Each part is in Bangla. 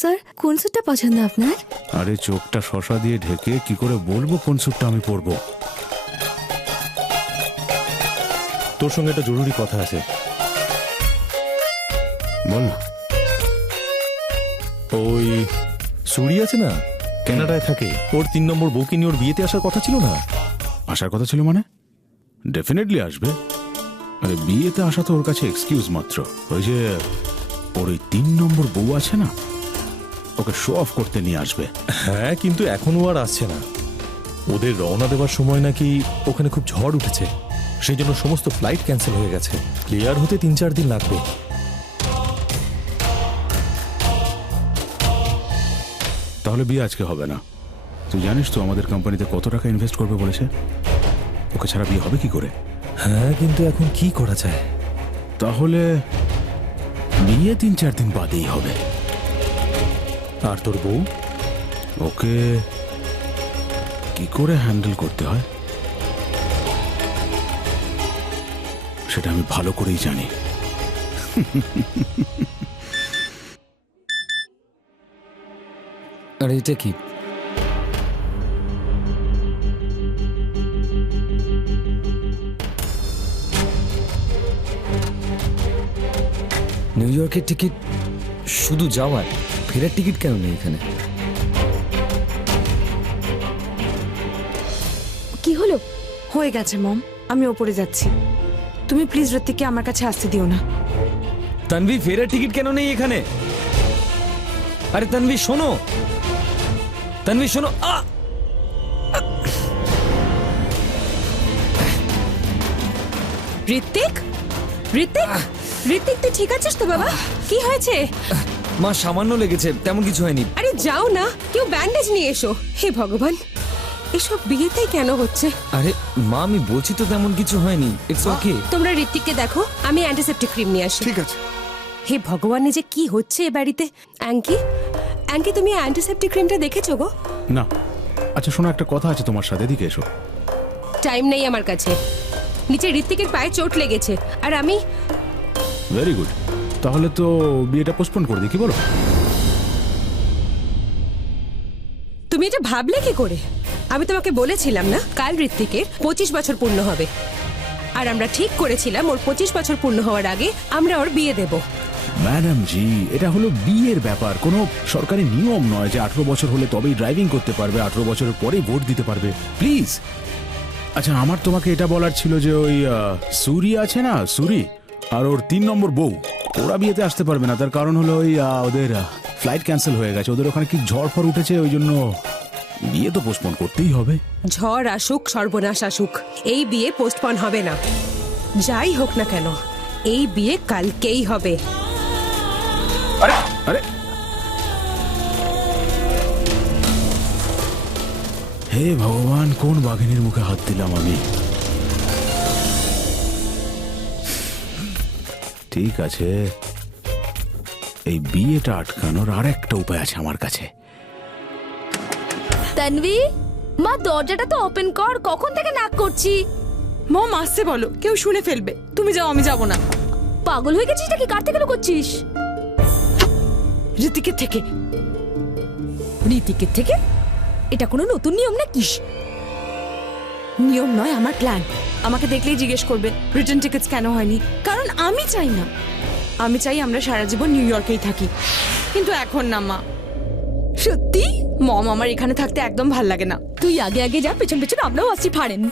স্যার, কোন স্যুটটা পছন্দ আপনার? আরে চোখটা শশা দিয়ে ঢেকে কি করে বলবো কোন স্যুটটা আমি পরবো? তোর সঙ্গে একটা জরুরি কথা আছে। বল না। ওই সুরি আছে না, কানাডায় থাকে, ওর 3 নম্বর বউকে নিয়ে ওর বিয়েতে আসার কথা ছিল না? আসার কথা ছিল মানে? ডেফিনেটলি আসবে। আরে বিয়েতে আসা তো ওর কাছে এক্সকিউজ মাত্র। ওই যে ওর ওই 3 নম্বর বউ আছে না, ওকে শো অফ করতে নিয়ে আসবে। হ্যাঁ, কিন্তু এখনো আর আসছে না। ওদের রওনা দেওয়ার সময় নাকি ওখানে খুব ঝড় উঠেছে, সেই জন্য সমস্ত ফ্লাইট ক্যান্সেল হয়ে গেছে। ক্লিয়ার হতে 3-4 দিন লাগবে। তাহলে বিয়ে আজকে হবে না। তুই জানিস তো আমাদের কোম্পানিতে কত টাকা ইনভেস্ট করবে বলেছে? ওকে ছাড়া বিয়ে হবে কি করে? হ্যাঁ, কিন্তু এখন কি করা যায়? তাহলে বিয়ে 3-4 দিন বাদেই হবে। আর তোর বউ? ওকে কি করে হ্যান্ডেল করতে হয় সেটা আমি ভালো করেই জানি। আর এটা কি? নিউ ইয়র্কের টিকিট শুধু যাওয়ার, ফেরার টিকিট কেন নেই এখানে? কি হলো? হয়ে গেছে মম, আমি ওপরে যাচ্ছি। তুমি প্লিজ ঋত্বিককে আমার কাছে আসতে দিও না। তানভি, ফেরার টিকিট কেন নেই এখানে? আরে তানভি শোনো, তানভি শোনো। ঋত্বিক, ঋত্বিক, ঋত্বিক, তুই ঠিক আছিস তো বাবা? কি হয়েছে? মা, সামান্য লেগেছে, তেমন কিছু হয়নি। আরে যাও না, কেউ ব্যান্ডেজ নিয়ে এসো। হে ভগবান, এসব বিয়েতেই কেন হচ্ছে? আরে মা, আমি বলছি তো তেমন কিছু হয়নি, ইটস ওকে। তোমরা ঋত্বিককে দেখো, আমি অ্যান্টিসেপ্টিক ক্রিম নিয়ে আসি। ঠিক আছে। হে ভগবান, যে কি হচ্ছে এ বাড়িতে? অ্যাঙ্কি, অ্যাঙ্কি, তুমি অ্যান্টিসেপ্টিক ক্রিমটা দেখেছো গো? না। আচ্ছা শোনো, একটা কথা আছে তোমার সাথে, এদিকে এসো। টাইম নেই আমার কাছে। নিচে ঋত্বিকের পায়ে চোট লেগেছে, আর আমি... ভেরি গুড, তাহলে তো বিয়েটা পোস্টপোন করে দিই, কি বলো? তুমি এটা ভাবলে কি করে? আমি তোমাকে বলেছিলাম না, কাল ঋত্বিকের 25 বছর পূর্ণ হবে, আর আমরা ঠিক করেছিলাম ওর 25 বছর পূর্ণ হওয়ার আগে আমরা ওর বিয়ে দেব। ম্যাডাম জি, এটা হলো বিয়ের ব্যাপার, কোনো সরকারি নিয়ম নয় যে 18 বছর হলে তবেই ড্রাইভিং করতে পারবে, 18 বছরের পরেই ভোট দিতে পারবে, প্লিজ। আচ্ছা, আমার তোমাকে এটা বলার ছিল যে ওই সুরি আছে না, সুরি আর ওর 3 নম্বর বউ, ওরা বিয়েতে আসতে পারবে না। তার কারণ হলো ওই ওদের ফ্লাইট ক্যান্সেল হয়ে গেছে, ওদের ওখানে কি ঝড় ফড় উঠেছে, ওই জন্য বিয়ে তো পোস্টপোন করতেই হবে। ঝড় আসুক, সর্বনাশ আসুক, এই বিয়ে পোস্টপন হবে না। যাই হোক না কেন, এই বিয়ে কালকেই হবে। আরে আরে, হে ভগবান, কোন বাঘিনীর মুখে হাত দিলাম আমি? ঠিক আছে, এই বিয়েটা আটকানোর আর একটা উপায় আছে আমার কাছে। তানভি, মা দরজাটা তো ওপেন কর, কখন থেকে নাক করছি। মম আসছে বলো, কেউ শুনে ফেলবে। তুমি যাও, আমি যাব না। পাগল হয়ে গেছিস নাকি? কার থেকে লুকোচ্ছিস? ঋত্বিকের থেকে। ঋতিকের থেকে? এটা কোনো নতুন নিয়ম নাকি? নিয়ম নয়, আমার প্ল্যান। আমাকে দেখলেই জিজ্ঞেস করবে রিটার্ন টিকিটস কেন হয়নি, কারণ আমি চাই না। আমি চাই আমরা সারা জীবন নিউ ইয়র্কেই থাকি, কিন্তু এখন না মা। সত্যি? মম, আমার এখানে থাকতে একদম ভাল লাগে না। তুই আগে আগে যা, পেছন পেছন আমরাও আসছি ফাড়েন।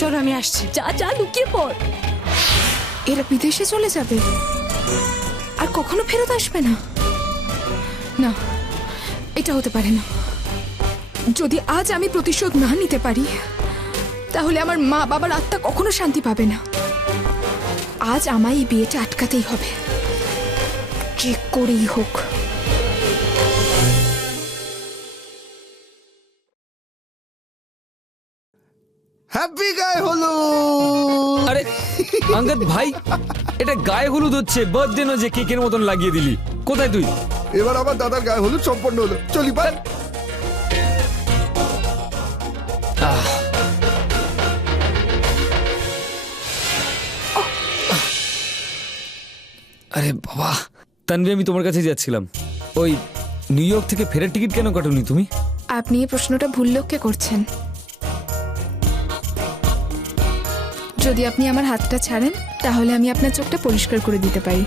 চলো আমি আসছি। যা যা, লুকিয়ে পড়। এরা বিদেশে চলে যাবে আর কখনো ফেরত আসবে না? না, এটা হতে পারে না। যদি আজ আমি প্রতিশোধ না নিতে পারি, তাহলে আমার মা বাবার আত্মা কখনো শান্তি পাবে না। আজ আমায় এই বিয়েটা আটকাতেই হবে, যে করেই হোক। হ্যাপি গায়ে হলুদ। আরে আঙ্গদ ভাই, এটা গায়ে হলুদ হচ্ছে, বার্থডে নয় যে কেকের মতন লাগিয়ে দিলি। কোথায় তুই? এবার আমার দাদার গায়ে হলুদ সম্পন্ন হলো, চলি পার। আরে বাবা, তানভি, আমি তোমার কাছে যাচ্ছিলাম। ওই নিউ ইয়র্ক থেকে ফেরার টিকিট কেন কাটোনি তুমি? আপনি এই প্রশ্নটা ভুল লোককে করছেন। যদি আপনি আমার হাতটা ছাড়েন তাহলে আমি আপনার চোখটা পরিষ্কার করে দিতে পারি।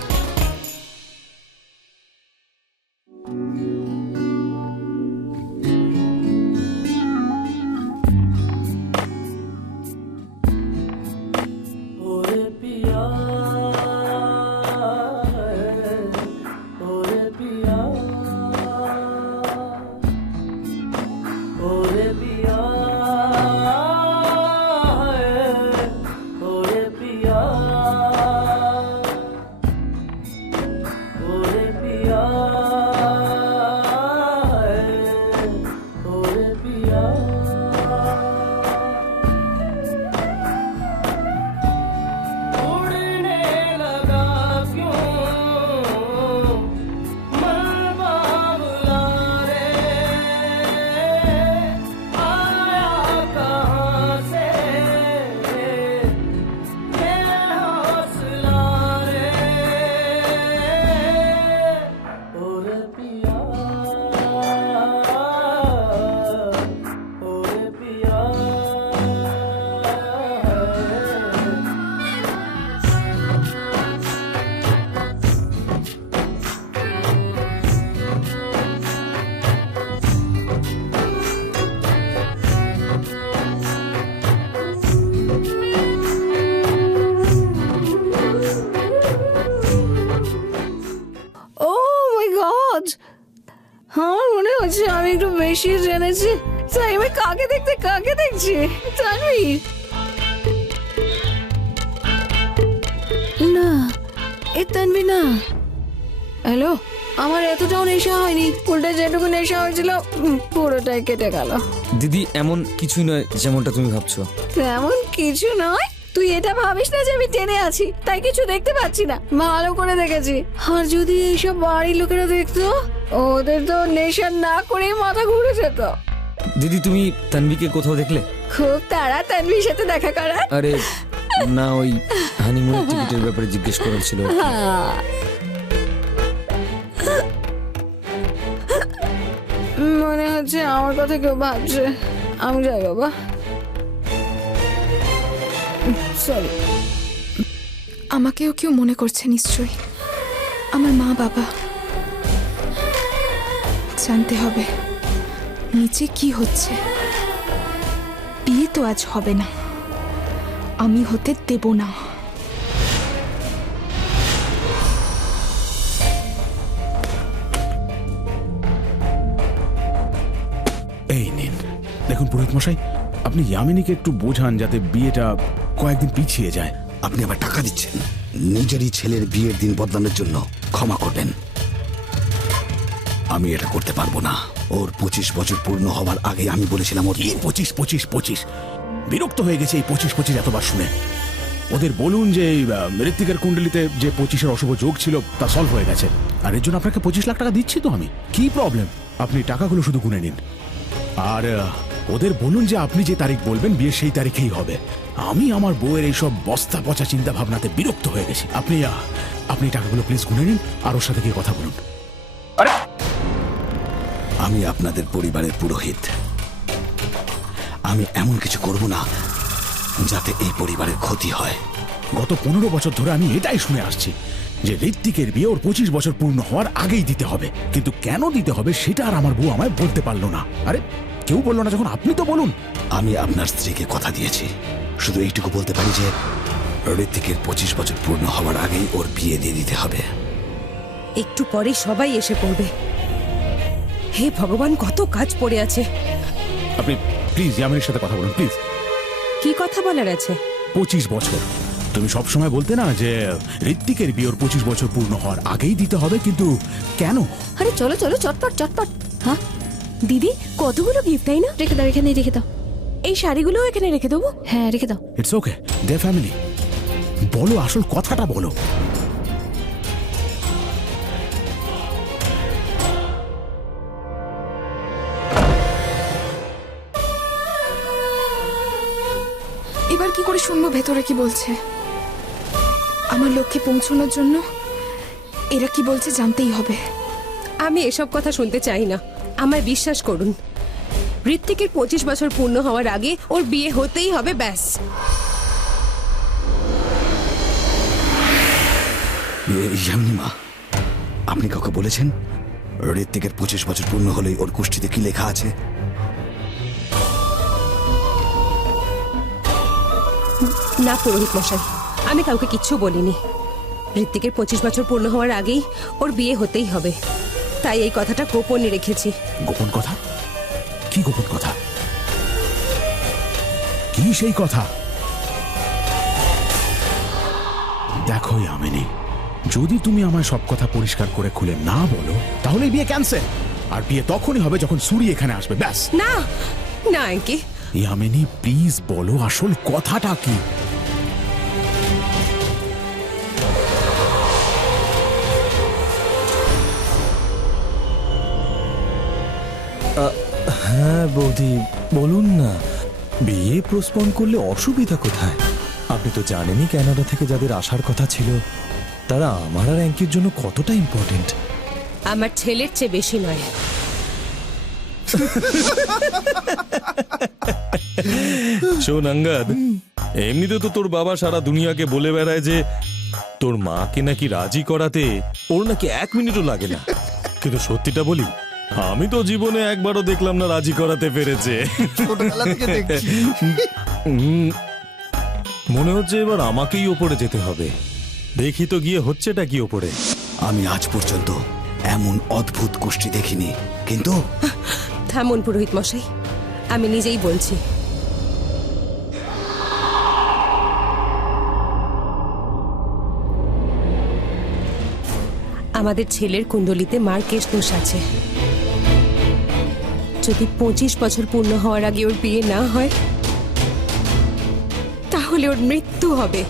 আমার মনে হচ্ছে আমি একটু বেশি জেনেছি, তাই আমি কাকে দেখছি তানভীর। না, এ তানভীর না। হ্যালো, আমার এতটাও নেশা হয়নি, উল্টে যেটুকু নেশা হয়েছিল পুরোটাই কেটে গেল। দিদি এমন কিছুই নয় যেমনটা তুমি ভাবছো। তেমন কিছু নয়, তুই এটা ভাবিস না যে আমি টেনে আছি তাই কিছু দেখতে পাচ্ছি না, ভালো করে দেখেছি। আর যদি এইসব বাড়ির লোকেরা দেখতো, ওদের তো নেশা না করেই মাথা ঘুরে যেত। দিদি তুমি তানভীকে কোথাও দেখলে? খুব তাড়া তানভীর সাথে দেখা করার। আরে না, ওই হানিমুনের টিকিটের ব্যাপারে জিজ্ঞেস করার ছিল। মনে হচ্ছে আমার কথা কেউ ভাবছে। আমি যাই বাবা, সরি। আমাকেও কেউ মনে করছে নিশ্চয়ই, আমার মা বাবা। জানতে হবে নিচে কি হচ্ছে। বিয়ে তো আজ হবে না, আমি হতে দেব না। এই নিন, দেখুন পুরোহিত মশাই, আপনি ইয়ামিনীকে একটু বোঝান যাতে বিয়েটা কয়েকদিন পিছিয়ে যায়। আপনি আবার টাকা দিচ্ছেন নিজেরই ছেলের বিয়ের দিন বদলানোর জন্য। ক্ষমা করবেন, আমি এটা করতে পারবো না। ওর 25 বছর পূর্ণ হওয়ার আগে আমি বলেছিলাম ওর এই 25 বিরক্ত হয়ে গেছে এই 25 এতবার শুনে। ওদের বলুন যে এই ঋত্বিকের কুণ্ডলিতে যে 25-এর অশুভ যোগ ছিল তা সলভ হয়ে গেছে, আর এর জন্য আপনাকে 25 লাখ টাকা দিচ্ছি তো আমি। কি প্রবলেম? আপনি টাকাগুলো শুধু গুনে নিন। আর ওদের বলুন যে আপনি যে তারিখ বলবেন বিয়ে সেই তারিখেই হবে। আমি আমার বউয়ের এইসব বস্তা পচা চিন্তা ভাবনাতে বিরক্ত হয়ে গেছি। আপনি টাকাগুলো প্লিজ গুনে নিন আর ওর সাথে গিয়ে কথা বলুন। আমি আপনাদের পরিবারের পুরোহিত। আমি এমন কিছু করব না যাতে এই পরিবারের ক্ষতি হয়। গত 15 বছর ধরে আমি এটাই শুনে আসছি যে ঋত্বিকের বিয়ে ওর 25 বছর পূর্ণ হওয়ার আগেই দিতে হবে, কিন্তু কেন দিতে হবে সেটা আর আমার বউ আমায় বলতে পারলো না। আরে কেউ বললো না যখন আপনি তো বলুন। আমি আপনার স্ত্রীকে কথা দিয়েছি, শুধু এইটুকু বলতে পারি যে ঋত্বিকের 25 বছর পূর্ণ হওয়ার আগেই ওর বিয়ে দিয়ে দিতে হবে। একটু পরে সবাই এসে পড়বে। হে ভগবান, কত কাজ পড়ে আছে। আপনি প্লিজ ইয়ামিনীর সাথে কথা বলুন প্লিজ। কি কথা বলার আছে? 25 বছর তুমি সবসময় বলতে না যে ঋত্বিকের বিয়ে ওর 25 বছর পূর্ণ হওয়ার আগেই দিতে হবে, কিন্তু কেন? আরে চলো চটপট। হ্যাঁ দিদি, কতগুলো গিফট, তাই না? রেখে দাও, এখানে রেখে দাও। এই শাড়িগুলো এখানে রেখে দেবো। হ্যাঁ রেখে দাও। ইটস ওকে, দে ফ্যামিলি। বলো, আসল কথাটা বলো। এবার কি করে শুনবো ভেতরে কি বলছে? আমার লক্ষ্যে পৌঁছানোর জন্য এরা কি বলছে জানতেই হবে। আমি এসব কথা শুনতে চাই না। আমায় বিশ্বাস করুন, ঋত্বিকের 25 বছর পূর্ণ হওয়ার আগে ওর বিয়ে হতেই হবে, ব্যাস। ইয়ামিনী মা, আপনি কাউকে বলেছেন ঋত্বিকের 25 বছর পূর্ণ হলেই ওর কুষ্ঠিতে কি লেখা আছে? না পুরোহিত মশাই, আমি কাউকে কিচ্ছু বলিনি। ঋত্বিকের 25 বছর পূর্ণ হওয়ার আগেই ওর বিয়ে হতেই হবে, তাই এই কথাটা গোপনে রেখেছি। গোপন কথা? কি গোপন কথা? কি সেই কথা? দেখো ইয়ামিনী, যদি তুমি আমায় সব কথা পরিষ্কার করে খুলে না বলো তাহলে বিয়ে ক্যান্সেল। আর বিয়ে তখনই হবে যখন সুরি এখানে আসবে, ব্যাস। না না আঙ্কি, ইয়ামিনী প্লিজ বলো আসল কথাটা কি? হ্যাঁ বৌদি, বলুন না, বিয়ে পোস্টপোন করলে অসুবিধা কোথায়? আপনি তো জানেনই কানাডা থেকে যাদের আসার কথা ছিল তারা আমার আর অ্যাঙ্কির জন্য কতটা ইম্পর্টেন্ট। আমার ছেলের চেয়ে বেশি নয়। শোন আঙ্গাদ, এমনিতে তো তোর বাবা সারা দুনিয়াকে বলে বেড়ায় যে তোর মাকে নাকি রাজি করাতে ওর নাকি 1 মিনিটও লাগে না, কিন্তু সত্যিটা বলি, আমি তো জীবনে একবারও দেখলাম না রাজি করাতে পেরেছে। মনে হচ্ছে এবার আমাকেই ওপরে যেতে হবে। দেখি তো গিয়ে হচ্ছেটা কি ওপরে। আমি আজ পর্যন্ত এমন অদ্ভুত কুষ্ঠি দেখিনি, কিন্তু থামুন পুরোহিত মশাই, আমি নিজেই বলছি। আমাদের ছেলের কুণ্ডলিতে মার কেশ দোষ আছে। যদি 25 বছর পূর্ণ হওয়ার আগে ওর বিয়ে না হয় তাহলে ওর মৃত্যু হবে।